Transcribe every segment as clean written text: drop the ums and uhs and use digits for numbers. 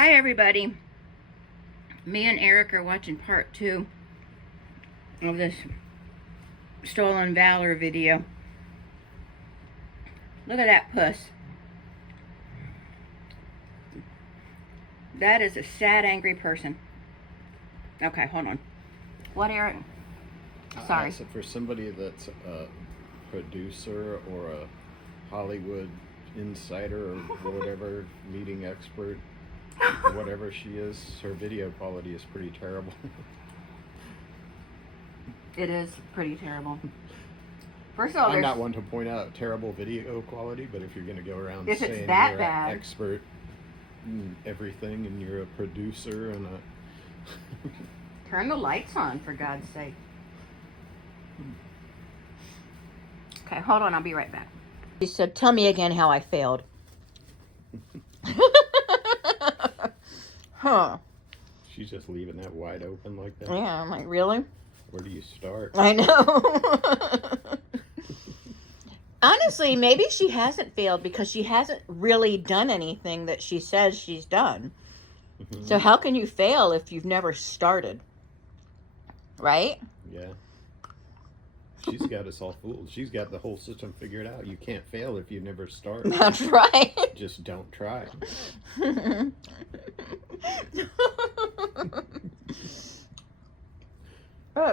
Hi everybody. Me and Eric are watching part 2 of this stolen valor video. Look at that puss. That is a sad, angry person. Okay, hold on. What, Eric? Sorry. So for somebody that's a producer or a Hollywood insider or whatever, leading expert, whatever she is, her video quality is pretty terrible. It is pretty terrible. First of all, I'm not one to point out terrible video quality, but if you're going to go around if saying it's that you're bad, an expert in everything and you're a producer and a... turn the lights on, for God's sake. Okay, hold on, I'll be right back. She said, tell me again how I failed. Huh. She's just leaving that wide open like that. Yeah, I'm like, really? Where do you start? I know. Honestly, maybe she hasn't failed because she hasn't really done anything that she says she's done. Mm-hmm. So how can you fail if you've never started? Right? Yeah. She's got us all fooled. She's got the whole system figured out. You can't fail if you never start. That's right. Just don't try.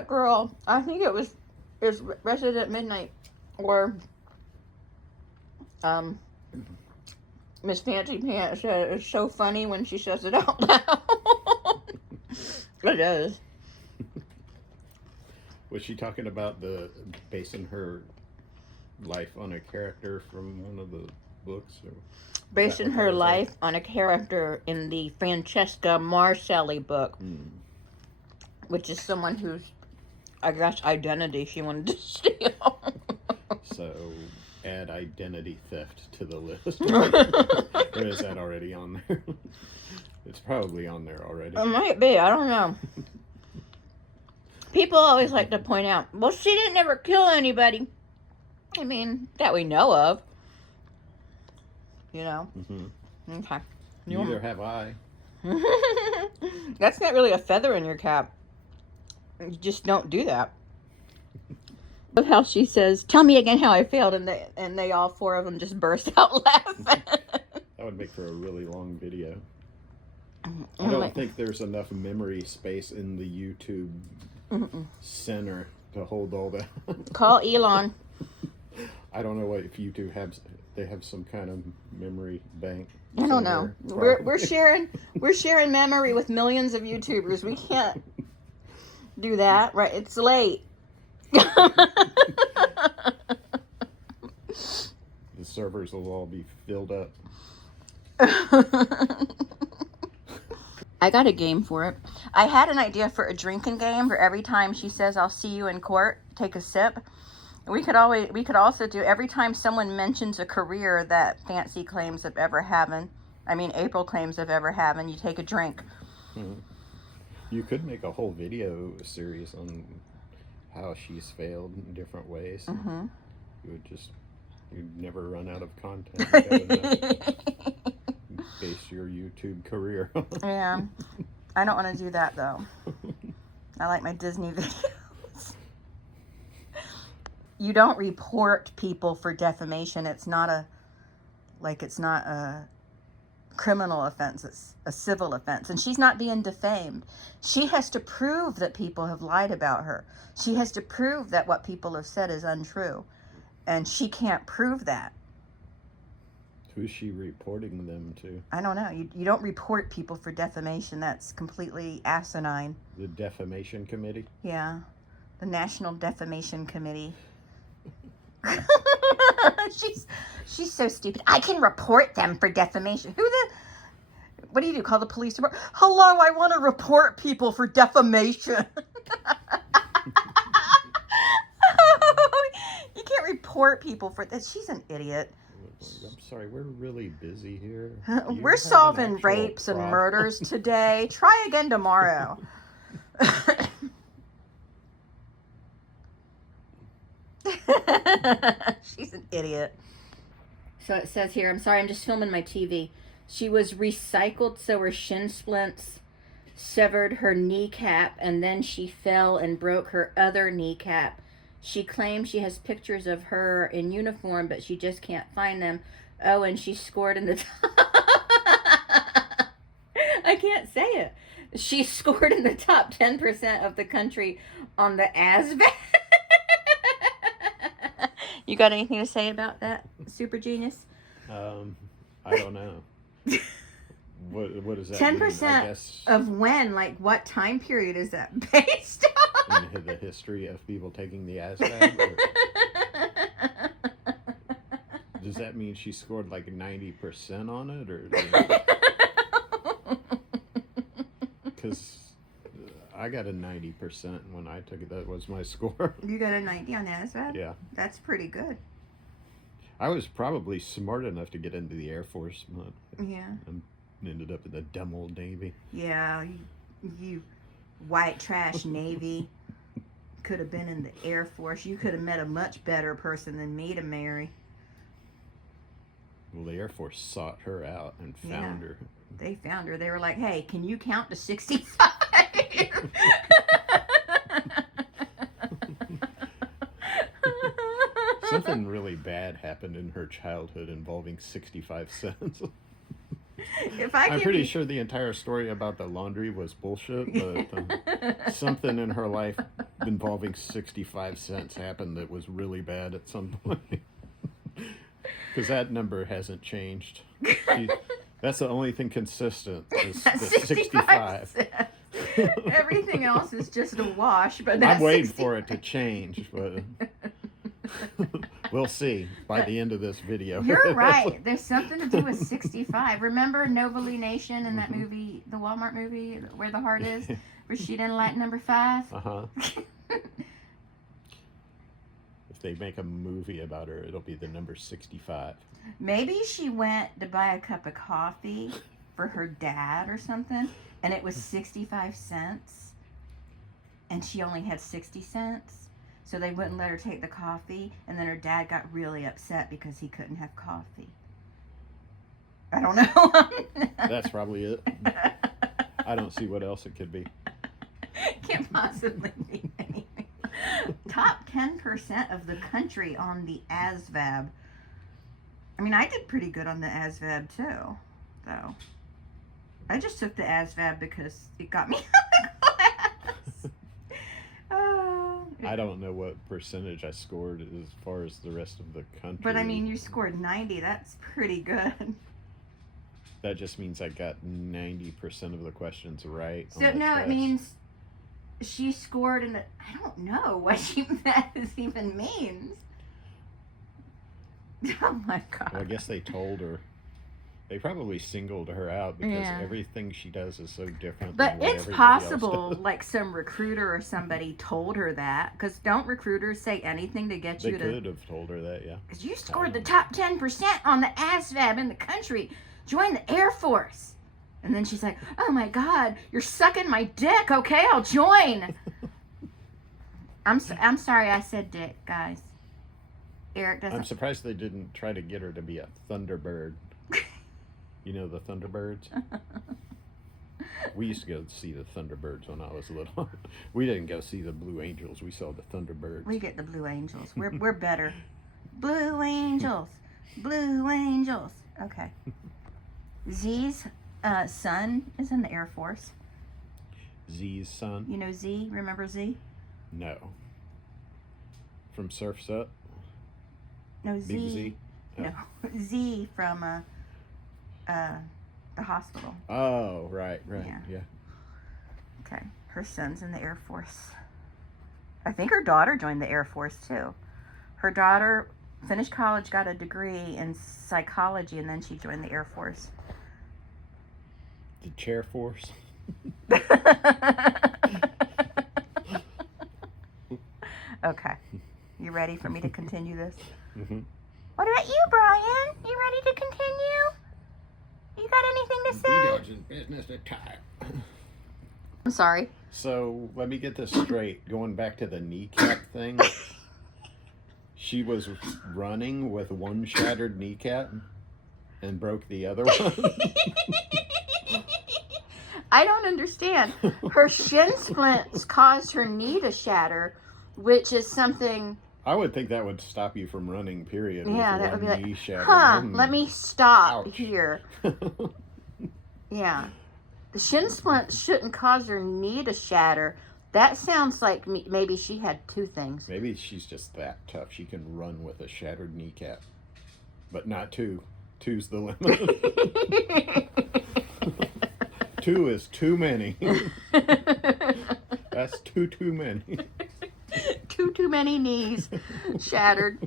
Girl, I think it was Resident Midnight or Miss Fancy Pants said it's so funny when she says it out loud. It is. Was she talking about basing her life on a character from one of the books? Or basing her life on a character in the Francesca Marcelli book, which is someone whose, I guess, identity she wanted to steal. So, add identity theft to the list. Or is that already on there? It's probably on there already. It might be. I don't know. People always like to point out, well, she didn't ever kill anybody. I mean, that we know of. You know? Mm-hmm. Okay. Neither have I. That's not really a feather in your cap. You just don't do that. But how she says, tell me again how I failed, and they all four of them just burst out laughing. That would make for a really long video. I don't think there's enough memory space in the YouTube center to hold all that. Call Elon. I don't know what if YouTube they have some kind of memory bank. I don't know. We're sharing memory with millions of YouTubers. We can't do that, right? It's late. The servers will all be filled up. I got a game for it. I had an idea for a drinking game for every time she says, I'll see you in court, take a sip. We could also do every time someone mentions a career that Fancy claims of ever having, April claims of ever having, you take a drink. You could make a whole video series on how she's failed in different ways. You'd never run out of content. Base your YouTube career on. Yeah. I don't want to do that though. I like my Disney videos. You don't report people for defamation. It's not a criminal offense. It's a civil offense. And she's not being defamed. She has to prove that people have lied about her. She has to prove that what people have said is untrue. And she can't prove that. Who's she reporting them to? I don't know. You don't report people for defamation. That's completely asinine. The Defamation Committee? Yeah. The National Defamation Committee. She's so stupid. I can report them for defamation. What do? Call the police department? Hello, I want to report people for defamation. You can't report people for that. She's an idiot. I'm sorry, we're really busy here. We're solving rapes and murders today. Try again tomorrow. She's an idiot. So it says here, I'm sorry, I'm just filming my TV. She was recycled so her shin splints severed her kneecap, and then she fell and broke her other kneecap. She claims she has pictures of her in uniform, but she just can't find them. Oh, and she scored in the I can't say it. She scored in the top 10% of the country on the ASVAB. You got anything to say about that, super genius? I don't know. What does that 10% mean? I guess of when? Like, what time period is that based on? in the history of people taking the ASVAB? Or does that mean she scored like 90% on it? Or because I got a 90% when I took it. That was my score. You got a 90 on ASVAB? Yeah. That's pretty good. I was probably smart enough to get into the Air Force, but Yeah. I ended up in the dumb old Navy. Yeah, you white trash Navy. Could have been in the Air Force. You could have met a much better person than me to marry. Well, the Air Force sought her out and found her. They found her. They were like, hey, can you count to 65? Something really bad happened in her childhood involving 65 cents. I'm pretty sure the entire story about the laundry was bullshit, but something in her life involving 65 cents happened that was really bad at some point. Because that number hasn't changed. That's the only thing consistent is the 65. Everything else is just a wash, but I'm waiting for it to change, but we'll see by the end of this video. You're right. There's something to do with 65. Remember Novalee Nation in that movie, the Walmart movie, where the heart is, where she didn't like number 5? Uh-huh. If they make a movie about her, it'll be the number 65. Maybe she went to buy a cup of coffee for her dad or something, and it was 65 cents, and she only had 60 cents. So they wouldn't let her take the coffee, and then her dad got really upset because he couldn't have coffee. I don't know. That's probably it. I don't see what else it could be. Can't possibly be anything. Top 10% of the country on the ASVAB. I mean, I did pretty good on the ASVAB too, though. I just took the ASVAB because it got me out of class. I don't know what percentage I scored as far as the rest of the country. But I mean, you scored 90. That's pretty good. That just means I got 90% of the questions right. So no, it means she scored in the. I don't know what that even means. Oh my god. Well, I guess they told her. They probably singled her out because everything she does is so different. But it's possible, like some recruiter or somebody told her that. Because don't recruiters say anything to get you to? They could have told her that, yeah. Because you scored the top 10% on the ASVAB in the country. Join the Air Force. And then she's like, oh my god, you're sucking my dick. Okay, I'll join. I'm sorry I said dick, guys. Eric doesn't. I'm surprised they didn't try to get her to be a Thunderbird. You know the Thunderbirds? We used to go see the Thunderbirds when I was little. We didn't go see the Blue Angels. We saw the Thunderbirds. We get the Blue Angels. We're better. Blue Angels. Blue Angels. Okay. Z's son is in the Air Force. Z's son? You know Z? Remember Z? No. From Surf's Up? No, Z. Big Z? Oh. No, Z from the hospital. Oh, right. Yeah. Okay. Her son's in the Air Force. I think her daughter joined the Air Force too. Her daughter finished college, got a degree in psychology, and then she joined the Air Force. The Chair Force? Okay. You ready for me to continue this? Mm-hmm. What about you, Brian? You ready to continue? You got anything to say? Business to type. I'm sorry. So let me get this straight. Going back to the kneecap thing, she was running with one shattered kneecap. And broke the other one. I don't understand. Her shin splints caused her knee to shatter, which is something. I would think that would stop you from running, period. Yeah, with that would be knee like, shattered. let me stop Ouch. here. Yeah. The shin splints shouldn't cause her knee to shatter. That sounds like maybe she had two things. Maybe she's just that tough. She can run with a shattered kneecap. But not two. Two's the limit. 2 is too many. That's too many. Too many knees shattered.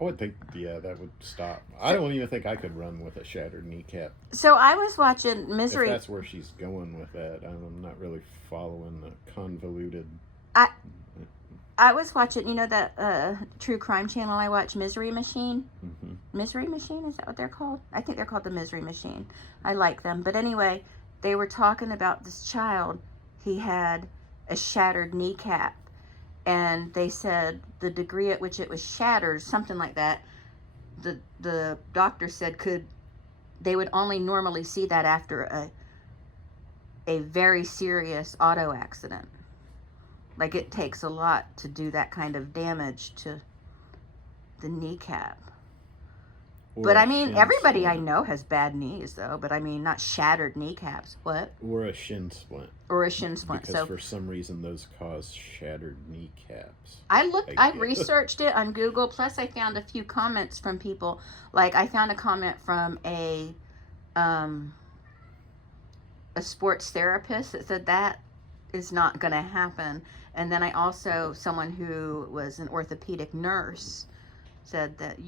I would think, yeah, that would stop. I don't even think I could run with a shattered kneecap. So I was watching Misery. If that's where she's going with that, I'm not really following the convoluted. I was watching, that true crime channel I watch, Misery Machine? Mm-hmm. Misery Machine? Is that what they're called? I think they're called the Misery Machine. I like them. But anyway, they were talking about this child. He had a shattered kneecap. And they said the degree at which it was shattered, something like that, the doctor said they would only normally see that after a very serious auto accident. Like, it takes a lot to do that kind of damage to the kneecap. But I mean, everybody I know has bad knees, though. But I mean, not shattered kneecaps. What? Or a shin splint. Or a shin splint. Because so for some reason those cause shattered kneecaps. I researched it on Google. Plus, I found a few comments from people. Like, I found a comment from a sports therapist that said that is not going to happen. And then I also, someone who was an orthopedic nurse said that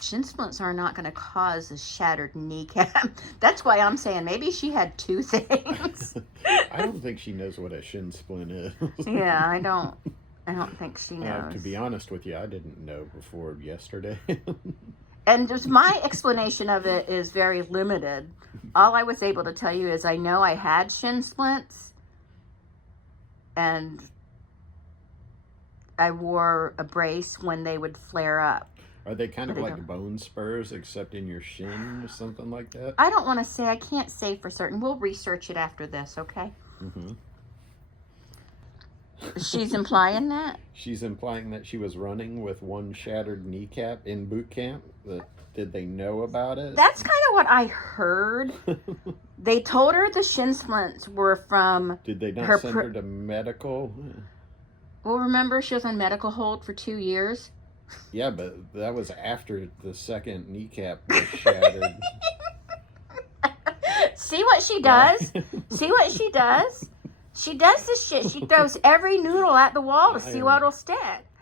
shin splints are not going to cause a shattered kneecap. That's why I'm saying maybe she had two things. I don't think she knows what a shin splint is. Yeah, I don't think she knows. To be honest with you, I didn't know before yesterday. And just my explanation of it is very limited. All I was able to tell you is I know I had shin splints, and I wore a brace when they would flare up. Are they kind of like bone spurs, except in your shin or something like that? I don't want to say. I can't say for certain. We'll research it after this, okay? Mm-hmm. She's implying that? She's implying that she was running with one shattered kneecap in boot camp. Did they know about it? That's kind of what I heard. They told her the shin splints were from... Did they not send her to medical? Well, remember, she was on medical hold for 2 years. Yeah, but that was after the second kneecap was shattered. See what she does? See what she does? She does this shit. She throws every noodle at the wall to see what'll stick.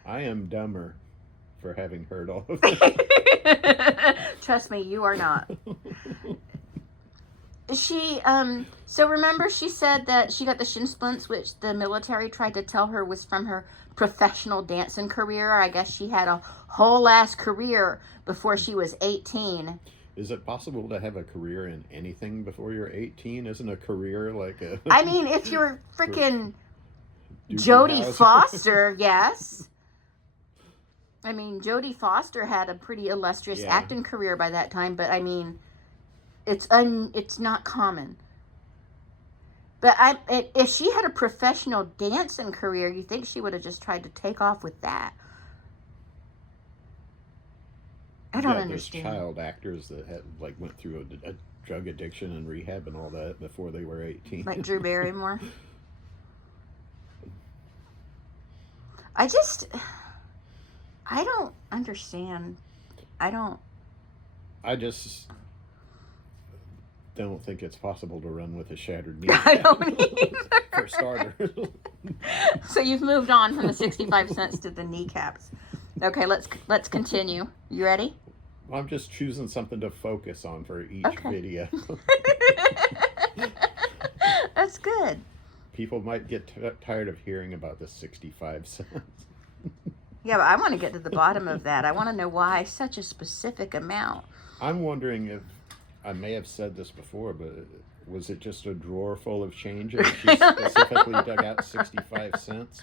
I am dumber for having heard all of that. Trust me, you are not. So remember she said that she got the shin splints, which the military tried to tell her was from her professional dancing career. I guess she had a whole ass career before she was 18. Is it possible to have a career in anything before you're 18? Isn't a career like a... I mean, if you're freaking Jodie Foster, yes. I mean, Jodie Foster had a pretty illustrious acting career by that time, but I mean, it's not common. But if she had a professional dancing career, you think she would have just tried to take off with that. I don't understand. There's child actors that went through a drug addiction and rehab and all that before they were 18. Like Drew Barrymore. I don't understand. I just don't think it's possible to run with a shattered knee. I don't either. For starters. So you've moved on from the 65 cents to the kneecaps. Okay, let's continue. You ready? I'm just choosing something to focus on for each video. That's good. People might get tired of hearing about the 65 cents. Yeah, but I want to get to the bottom of that. I want to know why such a specific amount. I'm wondering if, I may have said this before, but was it just a drawer full of change and she specifically dug out 65 cents?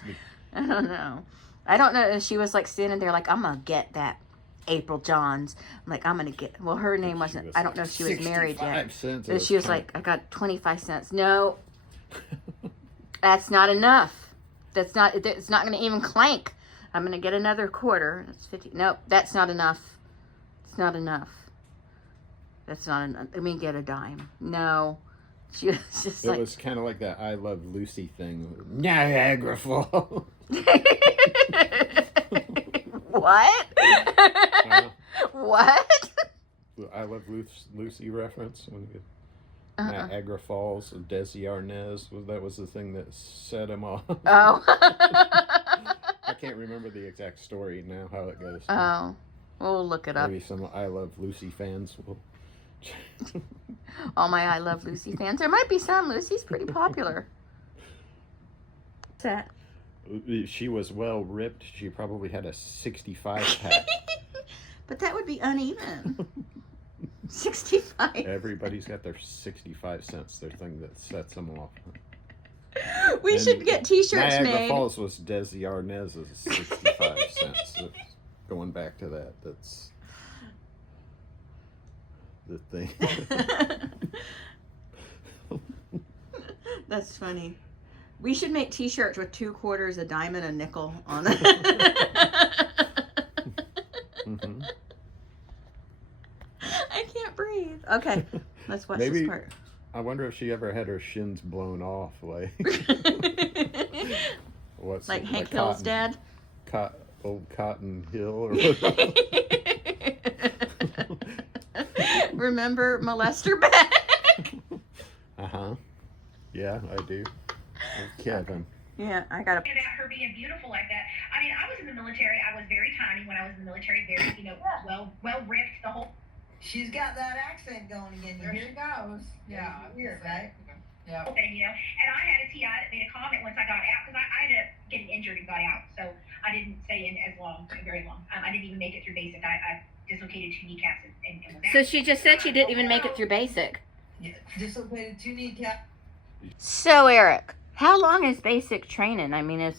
I don't know. I don't know if she was like standing there like, I'm going to get that April Johns. I'm like, I'm going to get, well, her name wasn't, I don't know if she was married yet. 65 cents. But she was like, I got 25 cents. No, that's not enough. It's not going to even clank. I'm going to get another quarter. It's 50. Nope, that's not enough. It's not enough. That's not enough. Let me get a dime. No. She was just It like... was kind of like that I Love Lucy thing. Niagara Falls. What? What? I Love Lucy reference. Niagara Falls, Desi Arnaz. That was the thing that set him off. Oh. I can't remember the exact story now, how it goes. Oh. We'll look it up. Maybe some I Love Lucy fans will... All my I Love Lucy fans. There might be some. Lucy's pretty popular. What's that? She was well ripped. She probably had a 65 pack. But that would be uneven. 65. Everybody's got their 65 cents, their thing that sets them off. We should get t-shirts Niagara made. Falls was Desi Arnaz's 65 cents. So going back to that, that's the thing. That's funny. We should make t-shirts with 2 quarters, a dime, and a nickel on it. Mm-hmm. I can't breathe. Okay, let's watch Maybe, this part. I wonder if she ever had her shins blown off, like what's Like it, Hank Hill's dad? Old Cotton Hill or whatever. Remember Molester Beck? Uh-huh. Yeah, I do. With Kevin. Yeah, I got About her being beautiful like that. I mean, I was in the military. I was very tiny when I was in the military. Very, well ripped. The whole. She's got that accent going again. There she goes. Yeah. Weird, right? Yeah. whole thing, And I had a TI that made a comment once I got out because I ended up getting injured and got out, so I didn't stay in as long, very long. I didn't even make it through basic. I dislocated 2 kneecaps and was out. So she just said she didn't even make it through basic. Yeah. Dislocated 2 kneecaps. So Eric, how long is basic training? I mean, It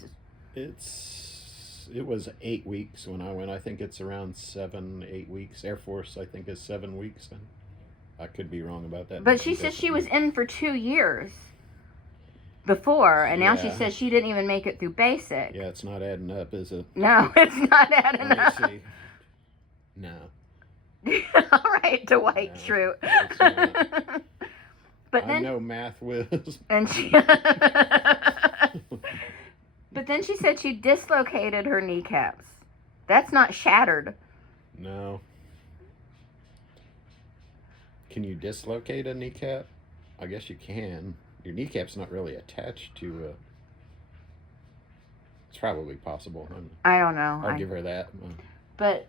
was 8 weeks when I went. I think it's around 7-8 weeks. Air Force, I think, is 7 weeks. And I could be wrong about that. but she said she was in for 2 years before, and now she Yeah. says she didn't even make it through basic. Yeah, it's not adding up, is it? No, it's not adding Let up. me see. No. All right, Dwight No, Schrute. it's not. But I then, know math whiz. and she, but then she said she dislocated her kneecaps. That's not shattered. No. Can you dislocate a kneecap? I guess you can. Your kneecap's not really attached to it's probably possible. I don't know. I'll give her that. But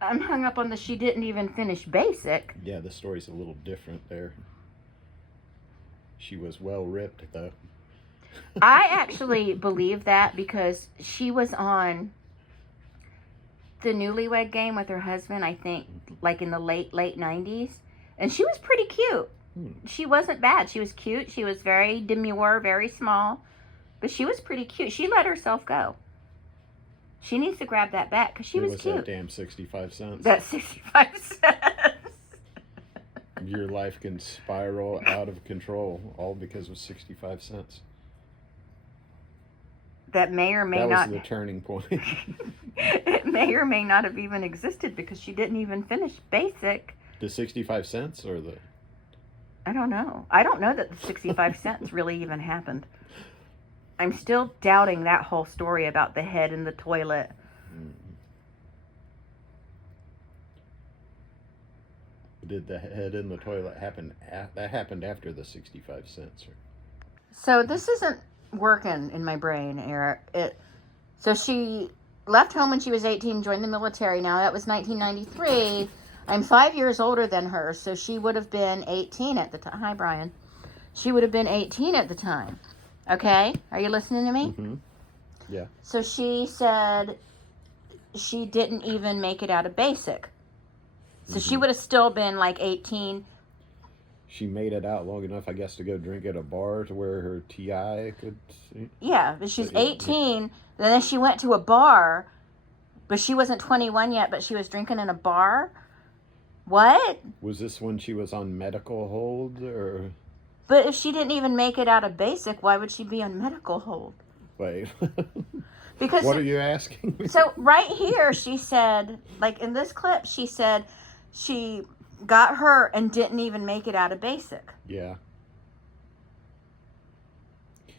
I'm hung up on she didn't even finish basic. Yeah, the story's a little different there. She was well ripped, though. I actually believe that because she was on the Newlywed Game with her husband, I think, like in the late 90s. And she was pretty cute. She wasn't bad. She was cute. She was very demure, very small. But she was pretty cute. She let herself go. She needs to grab that back because she was cute. That damn 65 cents. That 65 cents. Your life can spiral out of control, all because of 65 cents. That may or may That not. was the turning point. It may or may not have even existed because she didn't even finish basic. The 65 cents or the... I don't know. I don't know that the 65 cents really even happened. I'm still doubting that whole story about the head in the toilet. Did the head in the toilet happen? That happened after the 65 cents. So this isn't working in my brain, Eric. So she left home when she was 18, joined the military. Now that was 1993. I'm 5 years older than her, so she would have been 18 at the time. Hi, Brian. She would have been 18 at the time. Okay? Are you listening to me? Mm-hmm. Yeah. So she said she didn't even make it out of basic. So she would have still been like 18. She made it out long enough, I guess, to go drink at a bar to where her TI could see. Yeah, but she's 18. Then she went to a bar But she wasn't 21 yet, but she was drinking in a bar? What? Was this when she was on medical hold, or But if she didn't even make it out of basic, why would she be on medical hold? wait? Because What are you asking me? so right here she said, like in this clip, she said she got hurt and didn't even make it out of basic. Yeah.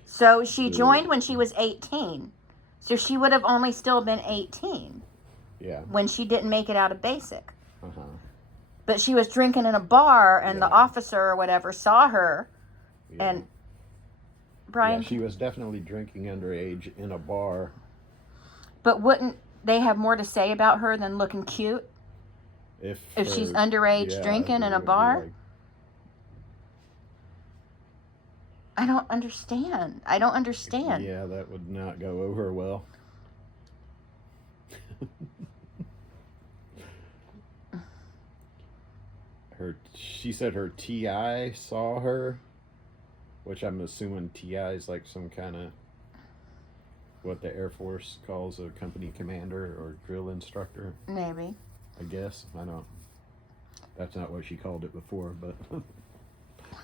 So she joined when she was 18. So she would have only still been 18 Yeah. when she didn't make it out of basic. Uh-huh. But she was drinking in a bar, and the Yeah. officer or whatever saw her. Yeah. And Brian, Yeah, she was definitely drinking underage in a bar. but wouldn't they have more to say about her than looking cute If she's her- underage yeah, drinking it in a would be bar? like- I don't understand. yeah, that would not go over well. She said her TI saw her, which I'm assuming TI is like some kind of what the Air Force calls a company commander or drill instructor, Maybe. I guess. I don't. That's not what she called it before, but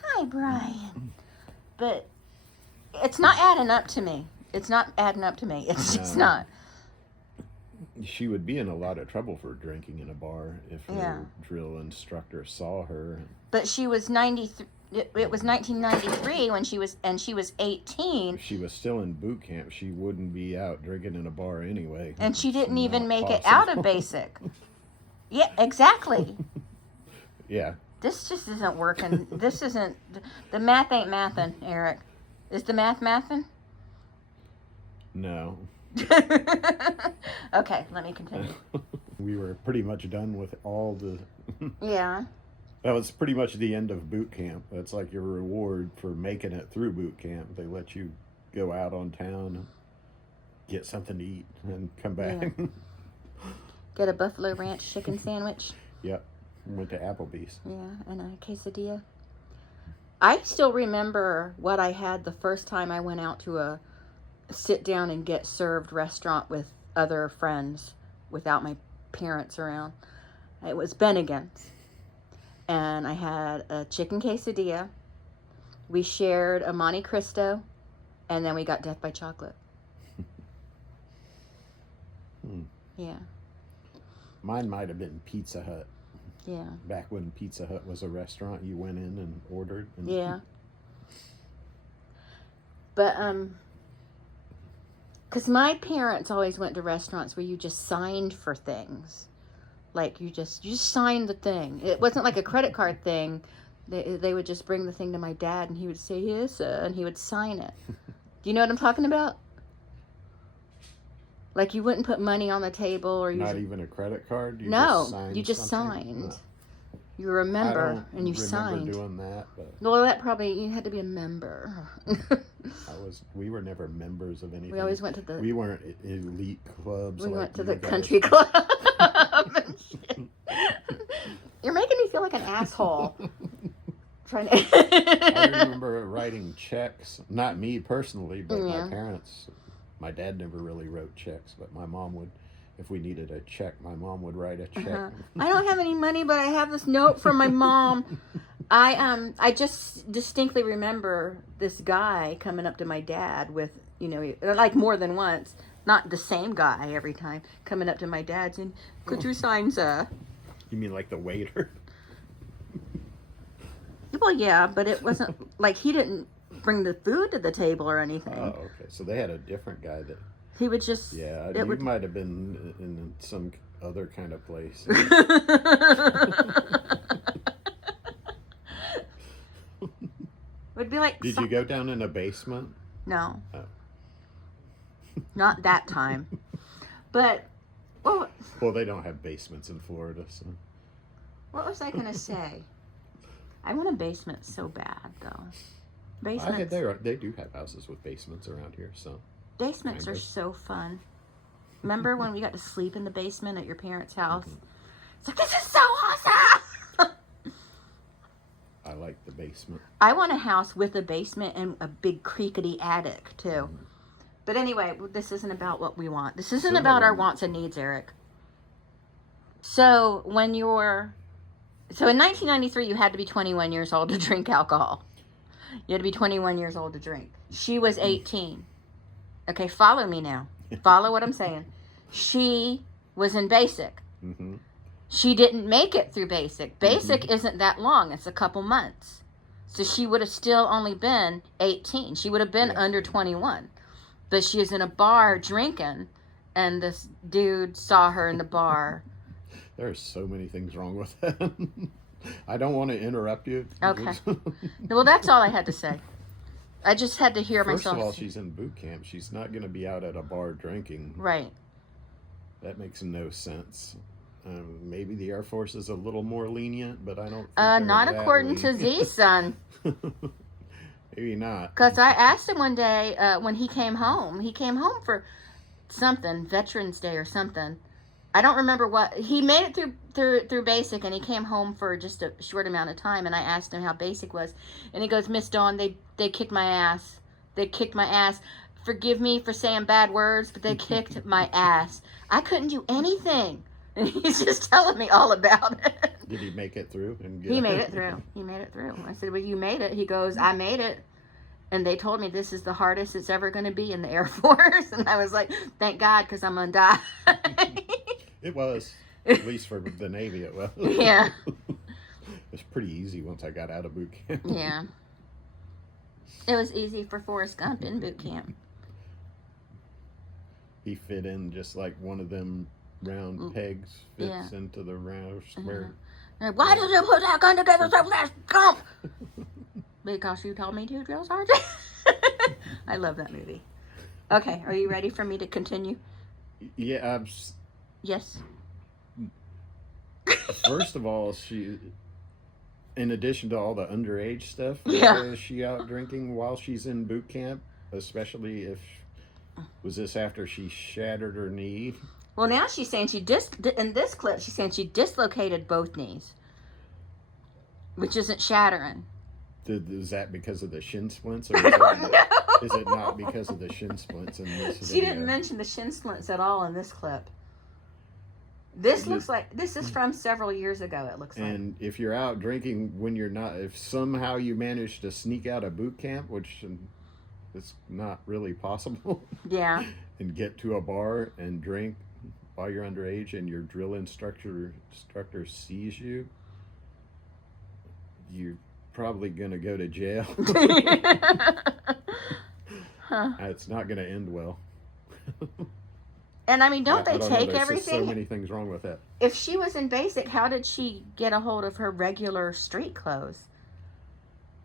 Hi, Brian. But it's not adding up to me. It's not adding up to me. It's just No. not. she would be in a lot of trouble for drinking in a bar if her Yeah. drill instructor saw her. But she was 93. It was 1993 when she was 18, If she was still in boot camp, she wouldn't be out drinking in a bar anyway. and she didn't It's even not make it out of possible. basic. Yeah, exactly. Yeah. This just isn't working. This isn't. The math ain't mathin', Eric. Is the math mathin'? No. Okay, let me continue. We were pretty much done with all the. Yeah. That was pretty much the end of boot camp. That's like your reward for making it through boot camp. They let you go out on town, get something to eat, and come back. Yeah. Get a Buffalo Ranch chicken sandwich. Yep. Went to Applebee's. Yeah, and a quesadilla. I still remember what I had the first time I went out to a sit down and get served restaurant with other friends without my parents around. It was Bennigan's. And I had a chicken quesadilla. We shared a Monte Cristo, and then we got Death by Chocolate. Yeah, Mine might have been Pizza Hut. yeah, Back when Pizza Hut was a restaurant, you went in and ordered. And yeah. But, because my parents always went to restaurants where you just signed for things. Like, you just signed the thing. It wasn't like a credit card thing. They would just bring the thing to my dad, and he would say, yes, sir, and he would sign it. Do you know what I'm talking about? Like, you wouldn't put money on the table or use Not even a credit card? You No, just signed you just something? signed. No. You were a member, I don't and you remember signed. doing that, but Well, that probably, you had to be a member. we were never members of anything. We always went to the... We weren't elite clubs. We like went to you the guys. country club. And shit. You're making me feel like an asshole. Trying to... I remember writing checks. Not me personally, but Yeah. my parents. My dad never really wrote checks, but my mom would. If we needed a check, my mom would write a check. Uh-huh. I don't have any money, but I have this note from my mom. I just distinctly remember this guy coming up to my dad with, like more than once, not the same guy every time, coming up to my dad saying, could you sign, sir? You mean like the waiter? Well, yeah, but it wasn't like he didn't bring the food to the table or anything. Oh, okay. So they had a different guy that. He would just... Yeah, it you would... might have been in some other kind of place. Would be like... Did you go down in a basement? No. Oh. Not that time. But, well, Well, they don't have basements in Florida, so. what was I going to say? I want a basement so bad, though. Basements, They do have houses with basements around here, so. basements are kind of. so fun. Remember when we got to sleep in the basement at your parents' house? It's like, this is so awesome! I like the basement. I want a house with a basement and a big creaky attic, too. But anyway, this isn't about what we want. This isn't So- about our wants and needs, Eric. So in 1993, you had to be 21 years old to drink alcohol. You had to be 21 years old to drink. She was 18. Okay, follow me now. Follow what I'm saying. She was in basic. Mm-hmm. She didn't make it through basic. Basic isn't that long. It's a couple months. So she would have still only been 18. She would have been under 21. But she was in a bar drinking, and this dude saw her in the bar. There are so many things wrong with that. I don't want to interrupt you. Okay. Well, that's all I had to say. I just had to hear First myself. of all, she's in boot camp. She's not going to be out at a bar drinking. Right. That makes no sense. Maybe the Air Force is a little more lenient, but I don't think Not they're that according to lenient. Z, son. Maybe not. Because I asked him one day when he came home. He came home for something, Veterans Day or something. I don't remember what. He made it through basic, and he came home for just a short amount of time. And I asked him how basic was, and he goes, "Miss Dawn, they kicked my ass. They kicked my ass. Forgive me for saying bad words, but they kicked my ass. I couldn't do anything." And he's just telling me all about it. Did he make it through? He made it through. He made it through. I said, "Well, you made it." He goes, "I made it." And they told me this is the hardest it's ever going to be in the Air Force. And I was like, thank God, because I'm going to die. It was. At least for the Navy, it was. Yeah. It was pretty easy once I got out of boot camp. Yeah. It was easy for Forrest Gump in boot camp. He fit in just like one of them round pegs fits into the round square. Why did you put that gun together so fast, Gump? Because you told me to, drill sergeant. I love that movie. Okay, are you ready for me to continue? Yeah, Yes. first of all, she, in addition to all the underage stuff, is she out drinking while she's in boot camp? Especially if, was this after she shattered her knee? Well, now she's saying in this clip, she's saying she dislocated both knees, which isn't shattering. Is that because of the shin splints? Or I don't know. Is it not because of the shin splints in this She video? didn't mention the shin splints at all in this clip. This looks like, this is from several years ago, it looks like. And if you're out drinking when you're not, if somehow you manage to sneak out of boot camp, which is not really possible, Yeah. and get to a bar and drink while you're underage and your drill instructor sees you, you're probably going to go to jail. It's not going to end well. And I mean, don't they I don't know, take there's everything? Just so many things wrong with that. If she was in basic, how did she get a hold of her regular street clothes?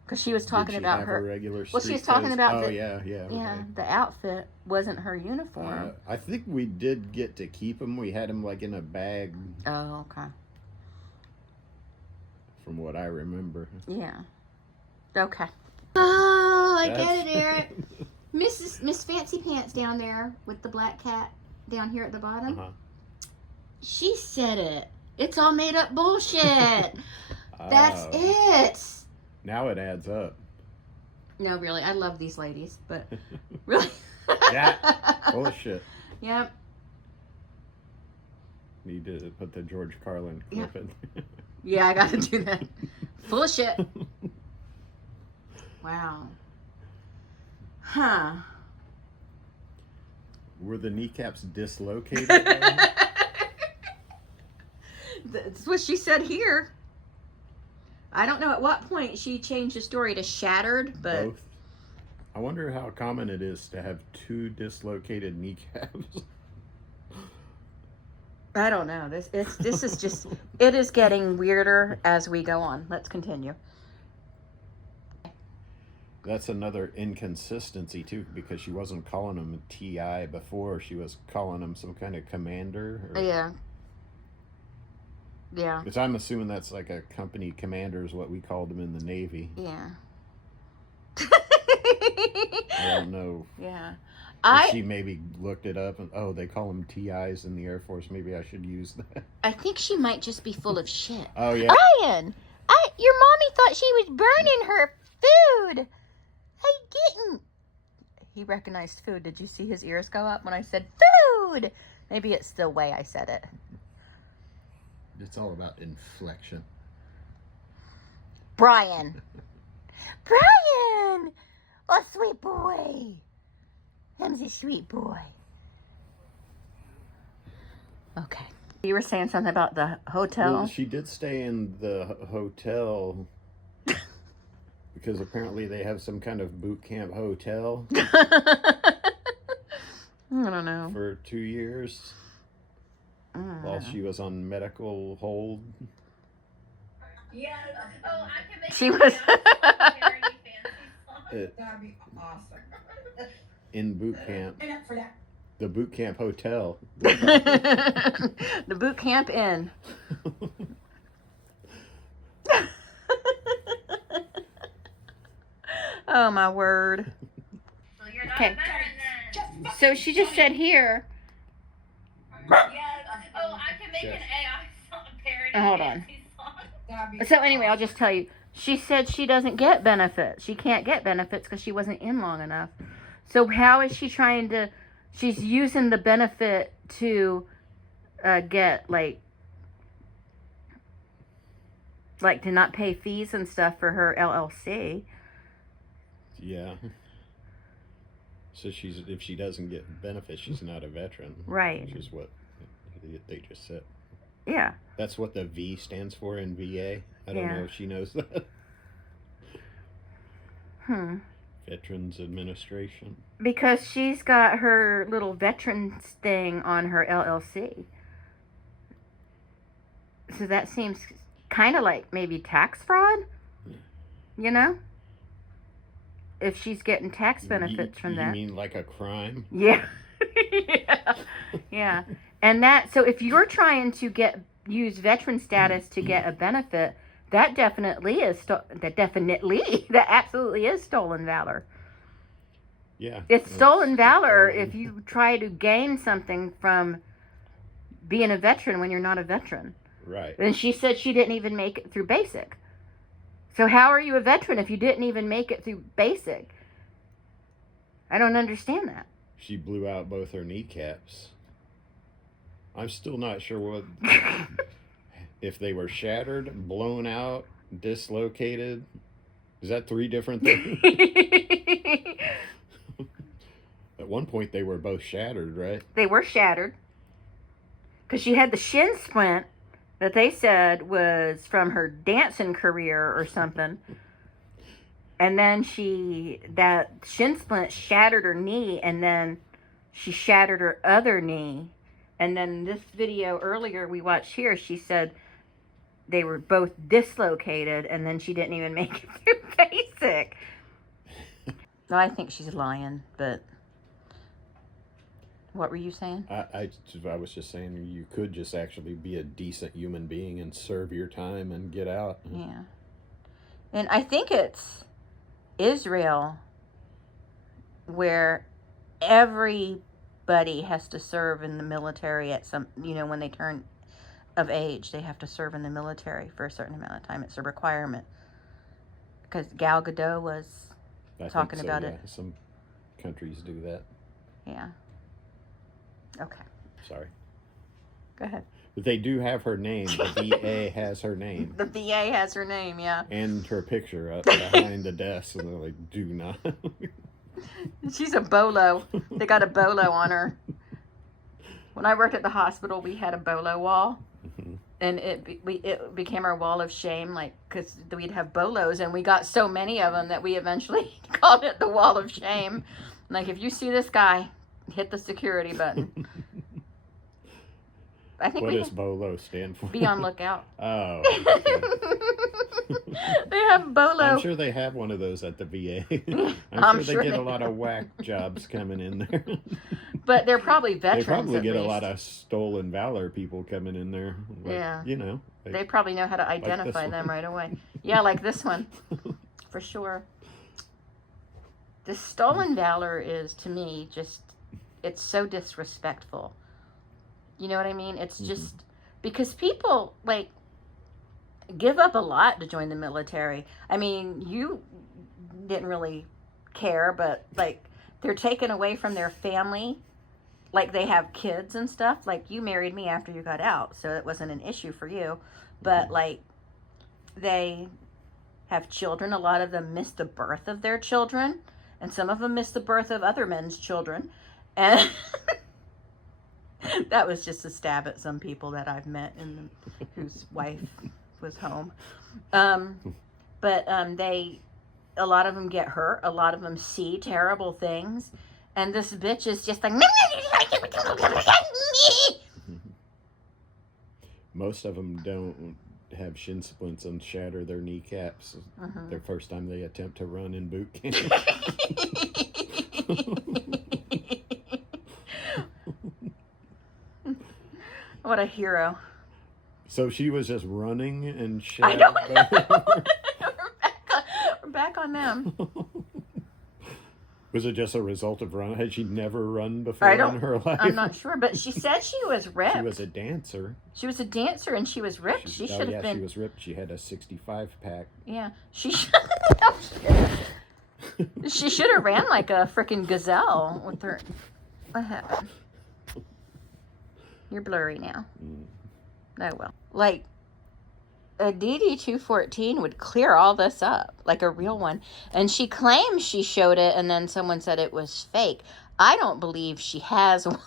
Because she was talking Did she about have her. a regular Well, she was street talking clothes? about Oh, the- yeah. Yeah, Okay. the outfit wasn't her uniform. I think we did get to keep them. We had them like in a bag, Oh, okay. from what I remember. Yeah. Okay. Oh, I That's- get it, Eric. Miss Fancy Pants down there with the black cat down here at the bottom. Uh-huh. She said it. It's all made up bullshit. That's Oh. it. Now it adds up. No, really, I love these ladies, but really. Yeah. Full of shit. Yep. Need to put the George Carlin clip in. Yeah, I gotta do that. Full of shit. Wow. Huh. Were the kneecaps dislocated? That's what she said here. I don't know at what point she changed the story to shattered, but Both. I wonder how common it is to have two dislocated kneecaps. I don't know. This is just, it is getting weirder as we go on. Let's continue. That's another inconsistency too, because she wasn't calling him a TI before. She was calling him some kind of commander. Yeah. Yeah. Because I'm assuming that's like a company commander is what we called them in the Navy. Yeah. I don't know. Yeah. If she maybe looked it up and, oh, they call them TIs in the Air Force. Maybe I should use that. I think she might just be full of shit. Oh, yeah. Ryan, your mommy thought she was burning her food. I didn't. He recognized food. Did you see his ears go up when I said food? Maybe it's the way I said it. It's all about inflection. Brian. Brian! Oh, sweet boy. Him's a sweet boy. Okay. You were saying something about the hotel? Well, she did stay in the hotel because apparently they have some kind of boot camp hotel I don't know. for 2 years while she was on medical hold. Yeah. Oh, I can make She it was- very fancy song. That'd be awesome. In boot camp. Sign up for that. The boot camp hotel. The boot camp inn. Oh my word. Well, you're not Okay. a veteran then. So she just said here. Yes. Oh, I can make Yes. an AI song parody. Hold on. fancy song. That'd be So anyway, I'll just tell you. She said she doesn't get benefits. She can't get benefits because she wasn't in long enough. So how is she trying to? She's using the benefit to get like to not pay fees and stuff for her LLC. Yeah. So if she doesn't get benefits, she's not a veteran. Right. Which is what they just said. Yeah. That's what the V stands for in VA. I don't Yeah. know if she knows that. Veterans Administration. Because she's got her little veterans thing on her LLC. So that seems kind of like maybe tax fraud, you know? If she's getting tax benefits from that. You mean like a crime? Yeah. Yeah. Yeah. And so if you're trying to use veteran status to get a benefit, that absolutely is stolen valor. Yeah. It's stolen valor if you try to gain something from being a veteran when you're not a veteran. Right. And she said she didn't even make it through basic. So how are you a veteran if you didn't even make it through basic? I don't understand that. She blew out both her kneecaps. I'm still not sure what if they were shattered, blown out, dislocated. Is that 3 different things? At one point they were both shattered, right? They were shattered. Because she had the shin splint that they said was from her dancing career or something. And then that shin splint shattered her knee, and then she shattered her other knee. And then this video earlier we watched here, she said they were both dislocated, and then she didn't even make it through basic. No, I think she's lying, but what were you saying? I was just saying you could just actually be a decent human being and serve your time and get out. Yeah. And I think it's Israel where everybody has to serve in the military at some, when they turn of age, they have to serve in the military for a certain amount of time. It's a requirement. Because Gal Gadot was talking about it. Some countries do that. Yeah. Okay. Sorry. Go ahead. But they do have her name. The VA has her name. The VA has her name, yeah. And her picture up behind the desk. And they're like, do not. She's a bolo. They got a bolo on her. When I worked at the hospital, we had a bolo wall. Mm-hmm. And it became our wall of shame, because we'd have bolos, and we got so many of them that we eventually called it the wall of shame. Like, if you see this guy, hit the security button. I think What does BOLO stand for? Be on lookout. Oh. Okay. They have bolo. I'm sure they have one of those at the VA. I'm sure sure they get they a lot of whack jobs coming in there. But they're probably veterans. They probably at get least. a lot of stolen valor people coming in there. Like, Yeah. They like, probably know how to identify one. them right away. Yeah, like this one. For sure. The stolen valor is, to me, it's so disrespectful. You know what I mean? It's just because people give up a lot to join the military. I mean, you didn't really care, but they're taken away from their family. Like, they have kids and stuff. Like, you married me after you got out, so it wasn't an issue for you. But, like, they have children. A lot of them miss the birth of their children. And some of them miss the birth of other men's children. And that was just a stab at some people that I've met whose wife was home. But a lot of them get hurt. A lot of them see terrible things. And this bitch is just like... Most of them don't have shin splints and shatter their kneecaps. Their first time they attempt to run in boot camp. What a hero. So she was just running and I shattered. don't know. We're back on them. Was it just a result of running? Had she never run before in her life? I'm not sure, but she said she was ripped. She was a dancer. She was a dancer and she was ripped. She should have been. She was ripped. She had a 65-pack. Yeah, she should have ran like a freaking gazelle with her. What happened? You're blurry now. Oh well. Like, a DD-214 would clear all this up, like a real one. And she claims she showed it, and then someone said it was fake. I don't believe she has one,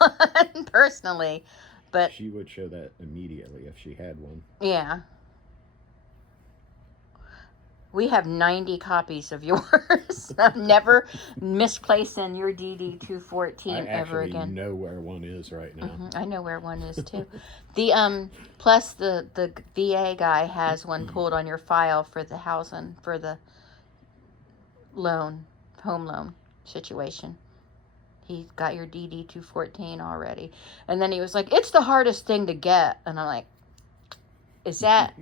personally. But she would show that immediately if she had one. Yeah. We have 90 copies of yours. I've never misplaced in your DD-214 ever again. I actually know where one is right now. I know where one is too. The plus the VA guy has one pulled on your file for the housing, for the home loan situation. He got your DD-214 already. And then he was like, "It's the hardest thing to get." And I'm like, Is that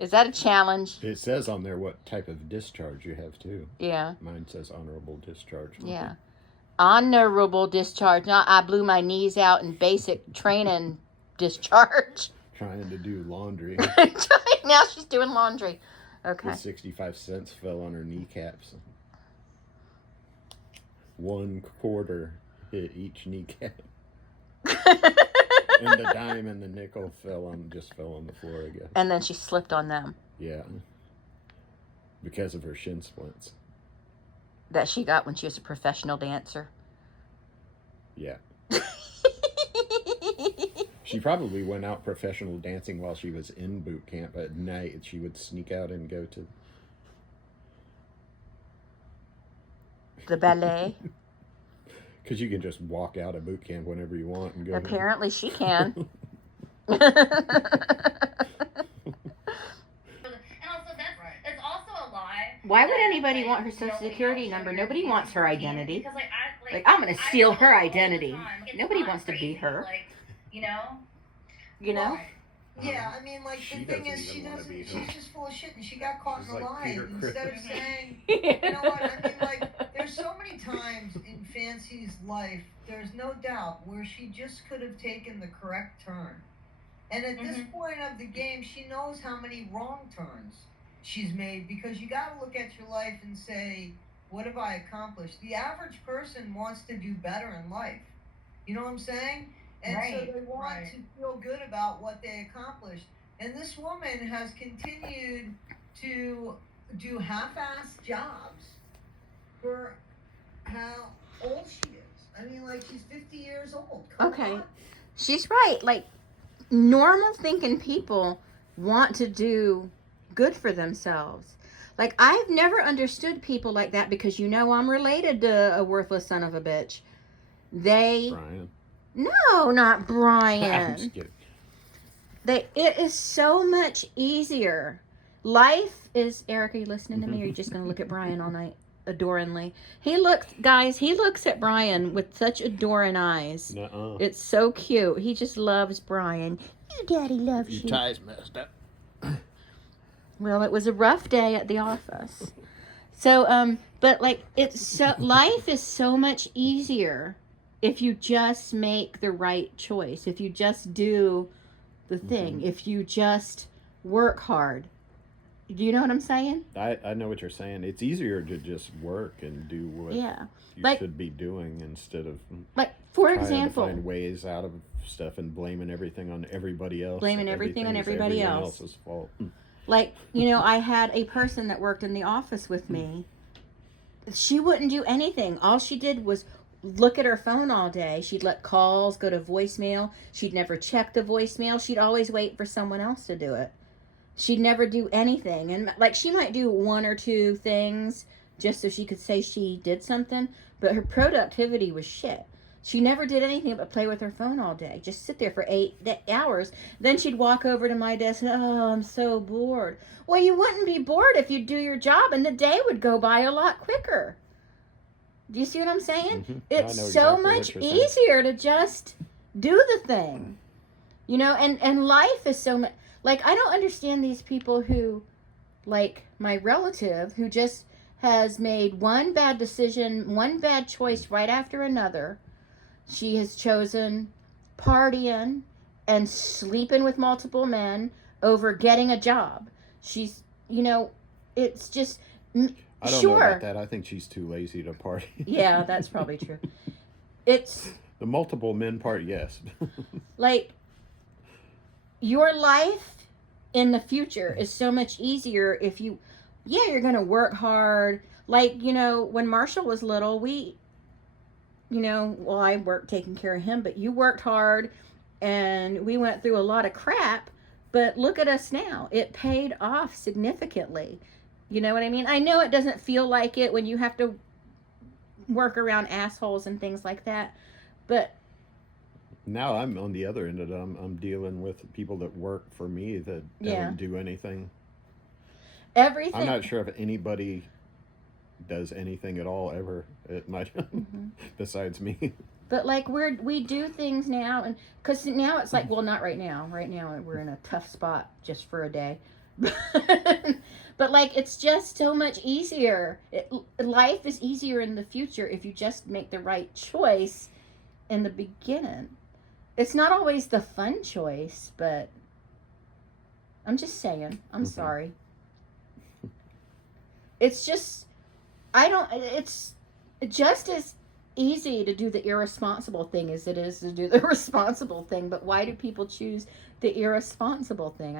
a challenge? It says on there what type of discharge you have too. Yeah. Mine says honorable discharge. Yeah. Honorable discharge. Not I blew my knees out in basic training discharge. Trying to do laundry. Now she's doing laundry. Okay. The 65 cents fell on her kneecaps. 1/4 hit each kneecap. And the dime and the nickel fell on the floor again. And then she slipped on them. Yeah. Because of her shin splints. That she got when she was a professional dancer. Yeah. She probably went out professional dancing while she was in boot camp. At night, she would sneak out and go to the ballet. Because you can just walk out of boot camp whenever you want and go. Apparently she can. And also it's also a lie. Why would anybody want her social security number? Nobody wants her identity. Like, I'm going to steal her identity. Nobody wants to be her. You know? You know? Yeah, I mean, like, She the thing doesn't is, even wanna be she's her. just full of shit, and she got caught She's in a like lie. Peter Instead of Griffin. saying, you know what, I mean, like, there's so many times in Fancy's life, there's no doubt, where she just could have taken the correct turn. And at this point of the game, she knows how many wrong turns she's made, because you got to look at your life and say, what have I accomplished? The average person wants to do better in life. You know what I'm saying? And so they want to feel good about what they accomplished. And this woman has continued to do half-assed jobs for how old she is. I mean, like, she's 50 years old. Come on. She's right. Like, normal thinking people want to do good for themselves. Like, I've never understood people like that, because I'm related to a worthless son of a bitch. Brian. No, not I'm Brian. just kidding. It is so much easier. Life is... Eric, are you listening to me, or are you just going to look at Brian all night adoringly? He looks at Brian with such adoring eyes. Nuh-uh. It's so cute. He just loves Brian. Your daddy loves you. Your tie's messed up. Well, it was a rough day at the office. So, but like, life is so much easier if you just make the right choice. If you just do the thing. If you just work hard. Do you know what I'm saying? I know what you're saying. It's easier to just work and do what Yeah. you Like- should be doing instead of Like, for trying example, to find ways out of stuff and blaming everything on everybody else. Blaming everything on is everybody everyone else. else's fault. like, I had a person that worked in the office with me. She wouldn't do anything. All she did was look at her phone all day. She'd let calls go to voicemail. She'd never check the voicemail. She'd always wait for someone else to do it. She'd never do anything. And like, she might do one or two things just so she could say she did something, but her productivity was shit. She never did anything but play with her phone all day. Just sit there for 8 hours. Then she'd walk over to my desk and, oh, I'm so bored. Well, you wouldn't be bored if you'd do your job, and the day would go by a lot quicker. Do you see what I'm saying? Mhm. It's I know so exactly what much you're saying. easier to just do the thing. And life is so much... Like, I don't understand these people who, like my relative, who just has made one bad decision, one bad choice right after another. She has chosen partying and sleeping with multiple men over getting a job. She's, it's just... I don't know about that. I think she's too lazy to party. Yeah, that's probably true. It's The multiple men part, yes. like, your life in the future is so much easier if you're going to work hard. Like, when Marshall was little, I worked taking care of him, but you worked hard and we went through a lot of crap, but look at us now. It paid off significantly. You know what I mean? I know it doesn't feel like it when you have to work around assholes and things like that, but Now I'm on the other end of it. I'm dealing with people that work for me that Yeah. don't do anything. everything... I'm not sure if anybody does anything at all ever at my besides me. But like, we do things now, and because now it's like, well, not right now. Right now we're in a tough spot just for a day. But like, it's just so much easier. Life is easier in the future if you just make the right choice in the beginning. It's not always the fun choice, but I'm just saying. I'm sorry. It's just, it's just as easy to do the irresponsible thing as it is to do the responsible thing. But why do people choose the irresponsible thing?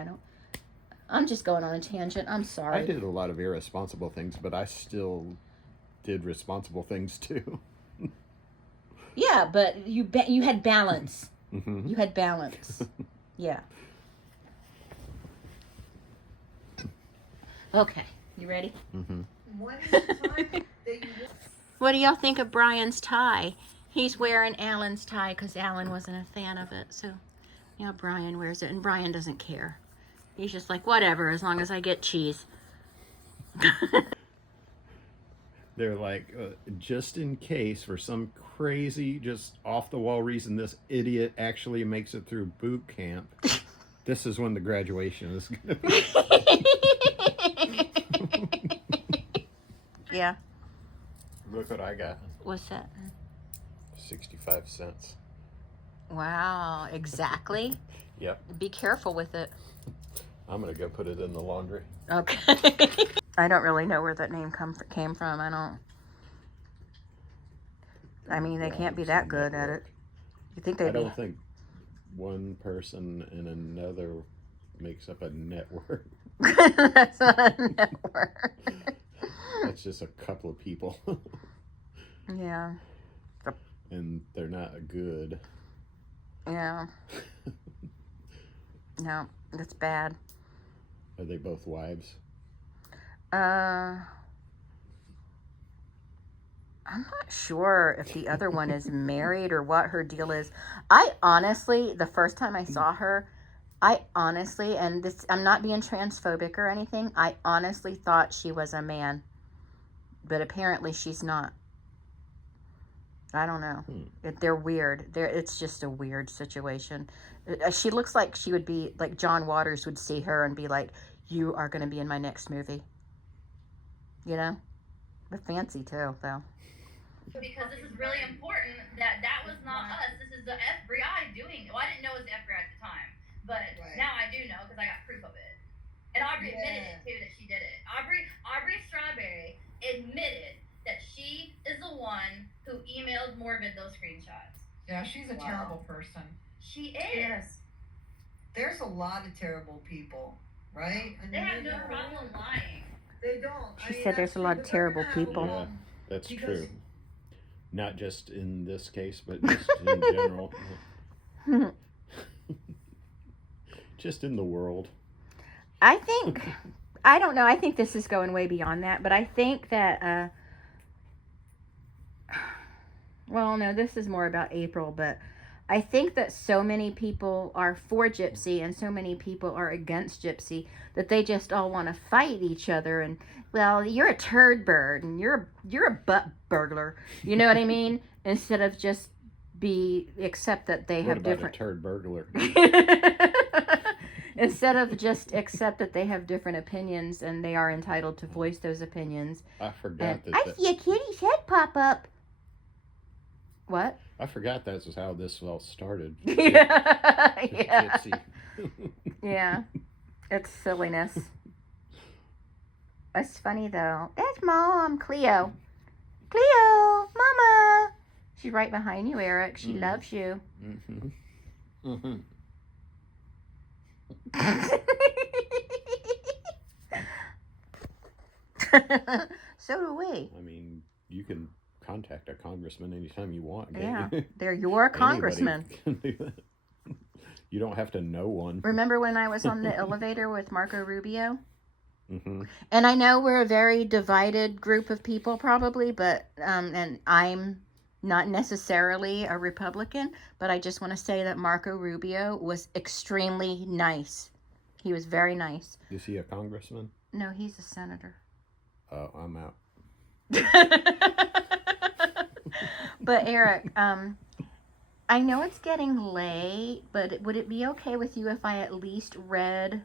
I'm just going on a tangent. I'm sorry. I did a lot of irresponsible things, but I still did responsible things too. Yeah, but you had balance. Mm-hmm. You had balance. Yeah. Okay. You ready? Mm-hmm. When is the time that you What do y'all think of Brian's tie? He's wearing Alan's tie because Alan wasn't a fan of it. So, Brian wears it, and Brian doesn't care. He's just like, whatever, as long as I get cheese. They're like, just in case for some crazy, just off the wall reason this idiot actually makes it through boot camp, this is when the graduation is going to be. Yeah. Look what I got. What's that? 65 cents. Wow, exactly. Yep. Be careful with it. I'm going to go put it in the laundry. Okay. I don't really know where that name came from. I mean, they can't be that good at it. You think I they'd be? don't think one person and another makes up a network. That's not a network. That's just a couple of people. Yeah. And they're not good. Yeah. No, that's bad. Are they both wives? I'm not sure if the other one is married or what her deal is. I honestly, the first time I saw her, and this, I'm not being transphobic or anything, I honestly thought she was a man. But apparently she's not. I don't know. They're weird. It's just a weird situation. She looks like she would be, like John Waters would see her and be like, you are going to be in my next movie. But fancy too, though. Because this is really important that was not us. This is the FBI doing it. Well, I didn't know it was the FBI at the time, but Right. now I do know because I got proof of it. And Aubrey admitted it too, that she did it. Aubrey Strawberry admitted that she is the one who emailed Morbid those screenshots. Yeah, she's a terrible person. She is. Yes. There's a lot of terrible people, right? I mean, They have no problem lying. They don't. She said there's a lot of terrible people. Yeah, that's Because- true. Not just in this case, but just in general. Just in the world. I think, I don't know, I think this is going way beyond that, but I think that, well, no, this is more about April, but I think that so many people are for Gypsy and so many people are against Gypsy that they just all want to fight each other and, well, you're a turd bird and you're a butt burglar, you know what I mean? Instead of just accept that they What have about different... a turd burglar? Instead of just accept that they have different opinions and they are entitled to voice those opinions. I forgot that. I see a kitty's head pop up. What? I forgot that's how this all started. Yeah. Gypsy. Yeah. It's silliness. It's funny though. It's Mom, Cleo. Cleo, Mama. She's right behind you, Eric. She loves you. Mm-hmm. Mm-hmm. So do we. I mean, you can contact a congressman anytime you want. Yeah, You? they're your congressman. Anybody can do that. You don't have to know one. Remember when I was on the elevator with Marco Rubio? Mm-hmm. And I know we're a very divided group of people probably, but and I'm not necessarily a Republican, but I just want to say that Marco Rubio was extremely nice. He was very nice. Is he a congressman? No, he's a senator. Oh, I'm out. But Eric, I know it's getting late, but would it be okay with you if I at least read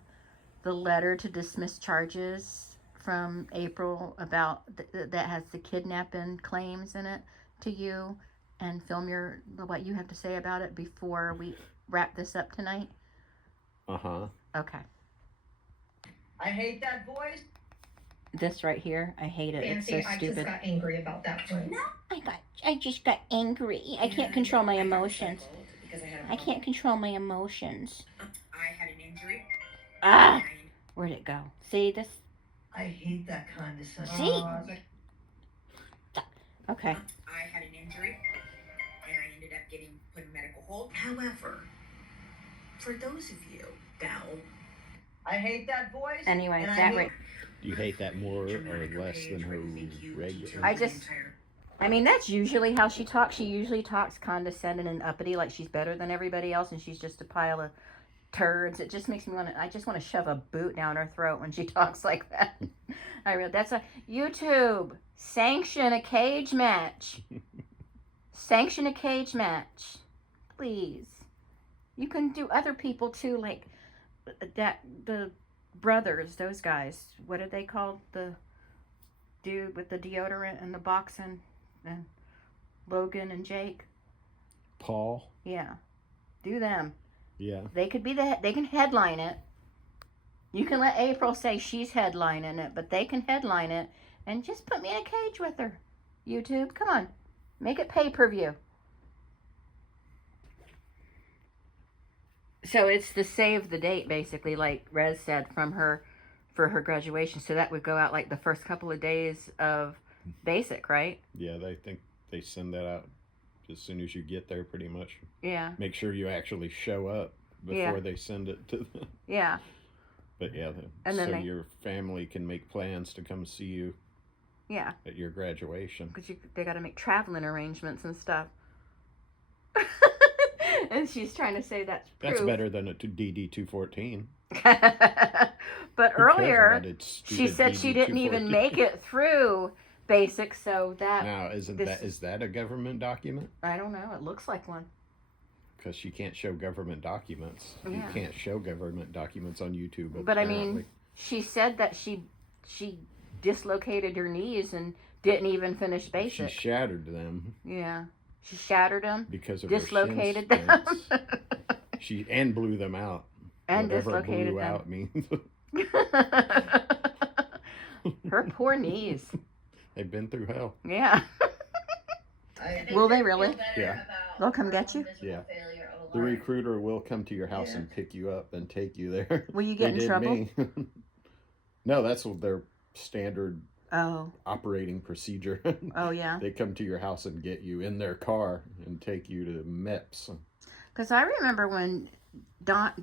the letter to dismiss charges from April about that has the kidnapping claims in it to you, and film what you have to say about it before we wrap this up tonight? Uh-huh. Okay. I hate that voice. This right here, I hate it. It's so I stupid. just got angry about that voice. I just got angry. I can't control my emotions. I can't control my emotions. I had an injury. Ah! Where'd it go? See this? I hate that condescension. See? Okay. I had an injury, and I ended up getting put in medical hold. However, for those of you, Dal, I hate that voice. Anyway, and I that hate- right. You hate that more or less than her regular? I mean, that's usually how she talks. She usually talks condescending and uppity, like she's better than everybody else, and she's just a pile of turds. It just makes me I just want to shove a boot down her throat when she talks like that. That's a YouTube. Sanction a cage match. Sanction a cage match. Please. You can do other people too, like the brothers, those guys. What are they called? The dude with the deodorant and the boxing, and Logan and Jake. Paul? Yeah. Do them. Yeah. They could be they can headline it. You can let April say she's headlining it, but they can headline it and just put me in a cage with her. YouTube, come on. Make it pay-per-view. So it's the save the date, basically, like Rez said, for her graduation. So that would go out like the first couple of days of basic, right? Yeah, they think they send that out as soon as you get there, pretty much. Yeah. Make sure you actually show up before they send it to them. Yeah. But yeah, And then your family can make plans to come see you. Yeah. At your graduation. Because they got to make traveling arrangements and stuff. And she's trying to say that's proof. That's better than a DD 214. But earlier, she said DD she didn't even make it through basic, so that... Now, is that a government document? I don't know. It looks like one. Because she can't show government documents. Yeah. You can't show government documents on YouTube. But apparently. I mean, she said that she dislocated her knees and didn't even finish basic. She shattered them. Yeah. She shattered them. Because of dislocated her shin them. splints. She blew them out. And Whatever dislocated blew them. out means. Her poor knees. They've been through hell. Yeah. It Will makes they her feel really? better Yeah. about They'll come her get own you? miserable Yeah. failure of a The life. recruiter will come to your house and pick you up and take you there. Will you They get in did trouble? me. No, that's what their standard Oh. operating procedure. Oh, yeah. They come to your house and get you in their car and take you to MEPS. Because I remember when God,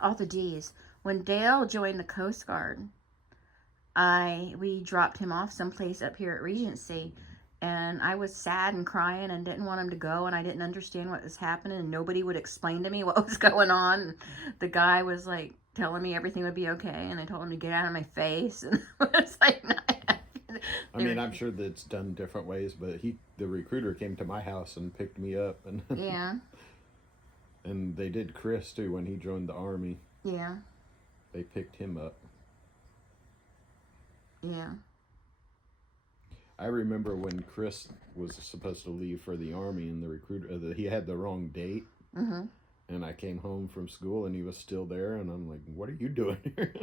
all the D's. When Dale joined the Coast Guard, we dropped him off someplace up here at Regency, and I was sad and crying and didn't want him to go, and I didn't understand what was happening, and nobody would explain to me what was going on. The guy was like telling me everything would be okay, and I told him to get out of my face, and it's like, I mean, I'm sure that it's done different ways, but the recruiter came to my house and picked me up, and yeah, and they did Chris too when he joined the Army. yeah, They picked him up. yeah. I remember when Chris was supposed to leave for the Army, and the recruiter he had the wrong date, Mm-hmm. and I came home from school and he was still there, and I'm like, "What are you doing here?"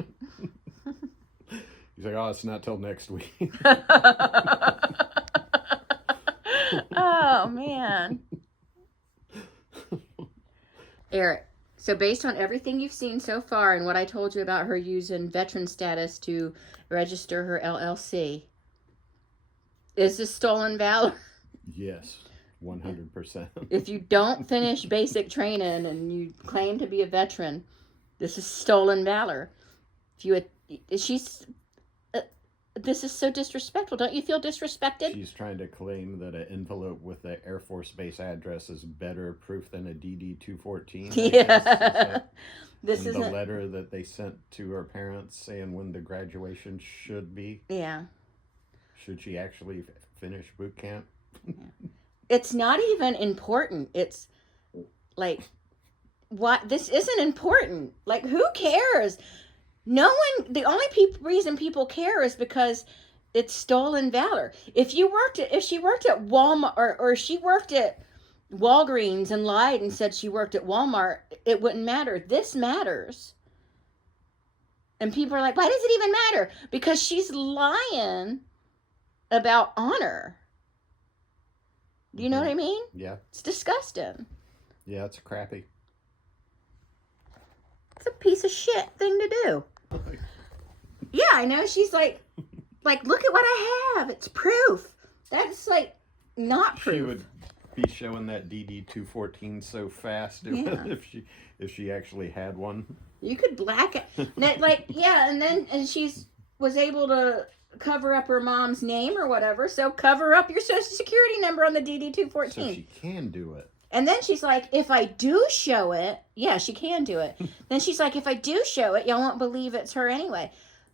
He's like, "Oh, it's not till next week." Oh, man. Eric, so based on everything you've seen so far and what I told you about her using veteran status to register her LLC, is this stolen valor? Yes, 100%. If you don't finish basic training and you claim to be a veteran, this is stolen valor. This is so disrespectful. Don't you feel disrespected? She's trying to claim that an envelope with the Air Force Base address is better proof than a DD-214. Yeah. This and isn't the letter that they sent to her parents saying when the graduation should be. Yeah. Should she actually finish boot camp? It's not even important. It's like, what? This isn't important. Like, who cares? No one. The only reason people care is because it's stolen valor. If she worked at Walmart or she worked at Walgreens and lied and said she worked at Walmart, it wouldn't matter. This matters. And people are like, why does it even matter? Because she's lying about honor. Do you know what I mean? Yeah. It's disgusting. Yeah, it's crappy. It's a piece of shit thing to do. Yeah, I know. She's like, look at what I have. It's proof. That's like not proof. She would be showing that DD-214 so fast if she actually had one. You could black it. And she was able to cover up her mom's name or whatever. So cover up your social security number on the DD-214. So she can do it. And then she's like, if I do show it, yeah, she can do it. Then she's like, if I do show it, y'all won't believe it's her anyway.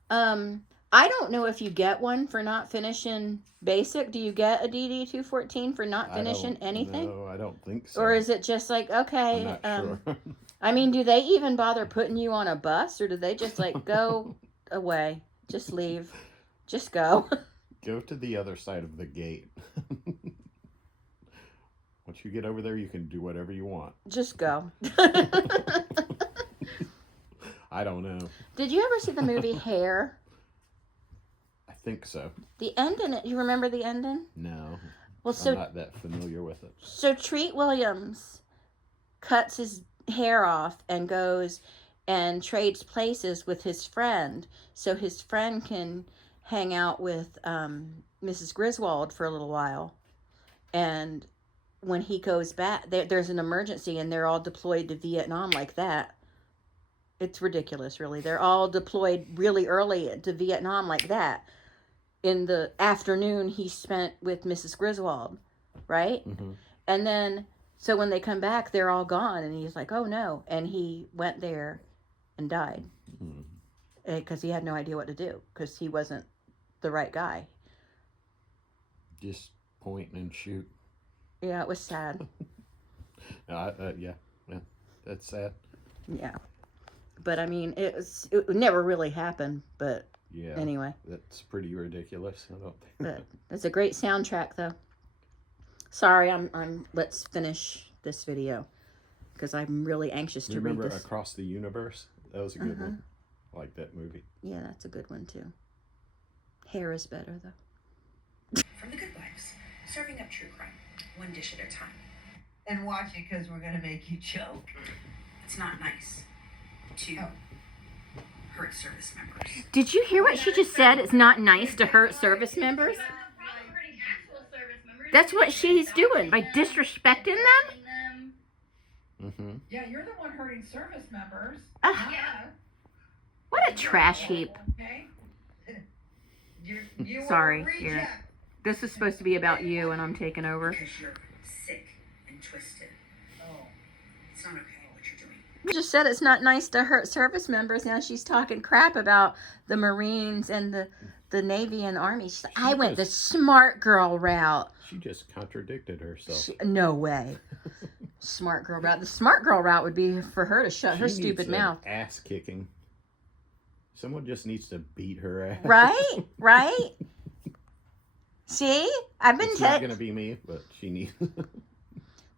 I don't know if you get one for not finishing basic. Do you get a DD-214 for not finishing anything? No, I don't think so. Or is it just like, okay, I'm not sure. I mean, do they even bother putting you on a bus, or do they just like go away? Just leave. Just go. Go to the other side of the gate. Once you get over there, you can do whatever you want. Just go. I don't know. Did you ever see the movie Hair? I think so. The ending, you remember the ending? No. Well, I'm not that familiar with it. So Treat Williams cuts his hair off and goes and trades places with his friend, so his friend can hang out with Mrs. Griswold for a little while. And when he goes back, there's an emergency and they're all deployed to Vietnam like that. It's ridiculous, really. They're all deployed really early to Vietnam like that. In the afternoon he spent with Mrs. Griswold, right? Mm-hmm. And then, so when they come back, they're all gone. And he's like, oh no. And he went there and died. Because he had no idea what to do. Because he wasn't the right guy. Just point and shoot. Yeah, it was sad. Yeah, that's sad. Yeah. But I mean, it never really happened. But yeah, anyway. That's pretty ridiculous. I don't think. But it's a great soundtrack, though. Sorry, let's finish this video. Because I'm really anxious to read Remember this. Across the Universe? That was a good one. I like that movie. Yeah, that's a good one too. Hair is better though. From The Good Wives, serving up true crime, one dish at a time. And watch it because we're gonna make you choke. It's not nice to hurt service members. Did you hear what she just said? It's not nice to hurt service members. That's what she's doing by disrespecting them. Mm-hmm. Yeah, you're the one hurting service members. Yeah. What a trash heap. Okay. You Sorry, are a here. reject. This is supposed to be about you, and I'm taking over. Because you're sick and twisted. Oh. It's not okay what you're doing. You just said it's not nice to hurt service members. Now she's talking crap about the Marines and the Navy and Army. She's like, I went the smart girl route. She just contradicted herself. No way. Smart girl route. The smart girl route would be for her to shut her stupid mouth. Ass kicking. Someone just needs to beat her ass. Right? Right? See? I've been It's not going to be me, but she needs.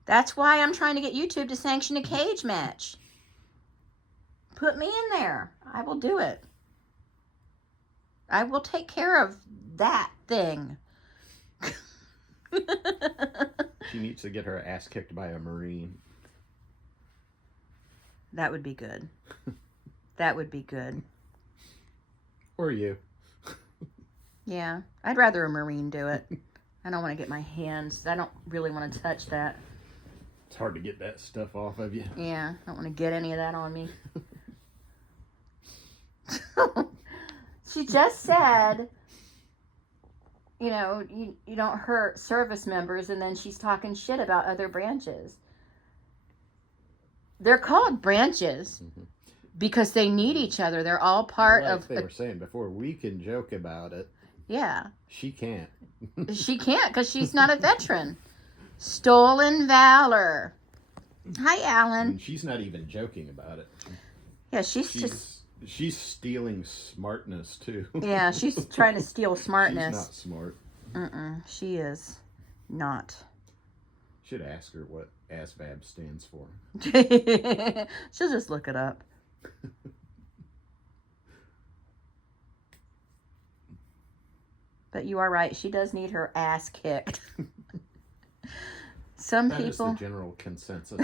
That's why I'm trying to get YouTube to sanction a cage match. Put me in there. I will do it. I will take care of that thing. She needs to get her ass kicked by a Marine. That would be good. That would be good. Or you. Yeah, I'd rather a Marine do it. I don't want to get my hands. I don't really want to touch that. It's hard to get that stuff off of you. Yeah, I don't want to get any of that on me. She just said, you know, you don't hurt service members, and then she's talking shit about other branches. They're called branches because they need each other. They're all part like of... they were saying before, we can joke about it. Yeah. She can't. She can't because she's not a veteran. Stolen valor. Hi, Alan. And she's not even joking about it. Yeah, she's She's stealing smartness, too. Yeah, she's trying to steal smartness. She's not smart. She is not. Should ask her what ASVAB stands for. She'll just look it up. But you are right. She does need her ass kicked. Some That people. is the general consensus.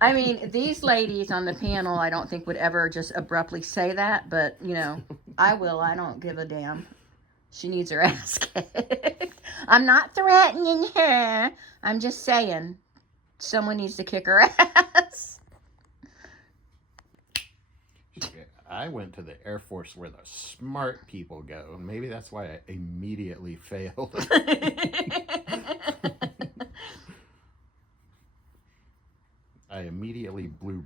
I mean, these ladies on the panel, I don't think would ever just abruptly say that, but you know, I will. I don't give a damn. She needs her ass kicked. I'm not threatening her. I'm just saying, someone needs to kick her ass. I went to the Air Force where the smart people go, and maybe that's why I immediately failed. I immediately blew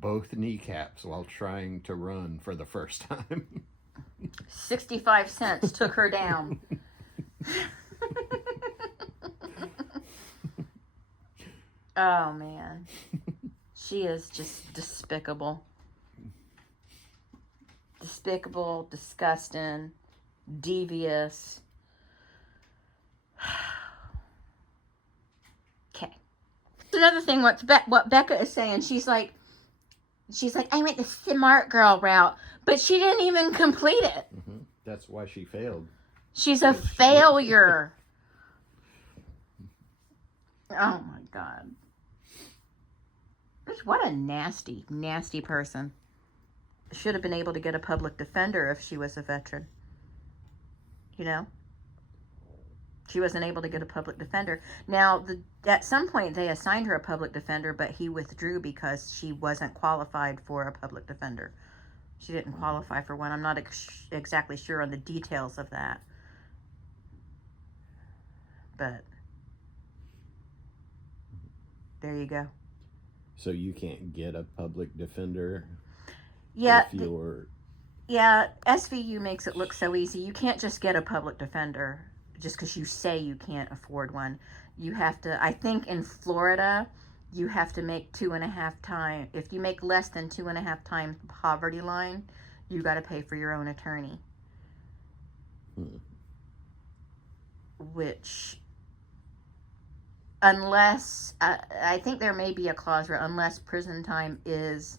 both kneecaps while trying to run for the first time. 65 cents took her down. Oh, man. She is just despicable. Despicable, disgusting, devious. Okay. Another thing, what Becca is saying, she's like, I went the smart girl route, but she didn't even complete it. That's why she failed. She's a failure. Oh my God. What a nasty, nasty person. Should have been able to get a public defender if she was a veteran. You know? She wasn't able to get a public defender. Now, at some point, they assigned her a public defender, but he withdrew because she wasn't qualified for a public defender. She didn't qualify for one. I'm not exactly sure on the details of that. But there you go. So you can't get a public defender? Yeah. If you're... Yeah, SVU makes it look so easy. You can't just get a public defender just because you say you can't afford one. You have to, I think in Florida, you have to make 2.5 times. If you make less than 2.5 times the poverty line, you got to pay for your own attorney. Which, unless, I think there may be a clause where unless prison time is